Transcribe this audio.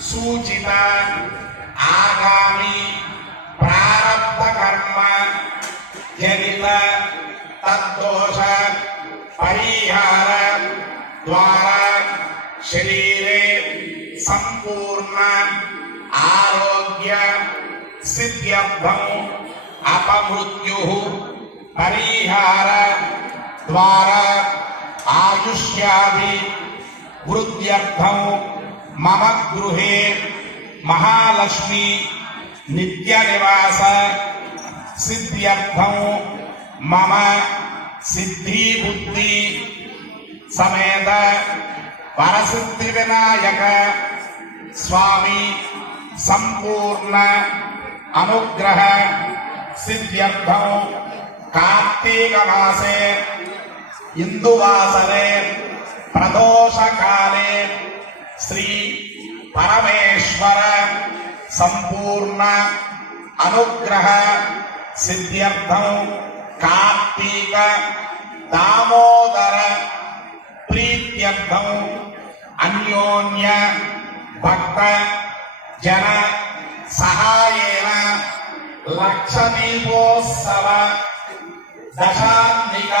सूचित आगामी प्रारब्ध कर्म जनित तद्दोष परिहार द्वारा शरीरे संपूर्ण आरोग्य सिद्ध्यर्थम अपमृत्यु परिहार द्वारा आयुष्यादि वृद्ध्यर्थम मम गृहे महालक्ष्मी नित्य निवास सिद्ध्यर्थम मम सिद्धि बुद्धि समेत परसिद्धि विनायक स्वामी संपूर्ण अनुग्रह सिद्ध्यर्थम कार्तिक मासे इंदुवासरे प्रदोष काले श्री परमेश्वर संपूर्ण अनुग्रह सिद्ध्यर्थम कार्तिक दामोदर प्रीत्यर्थम अन्योन्य भक्त जन सहायेन लक्षदीपोत्सव दशान्निक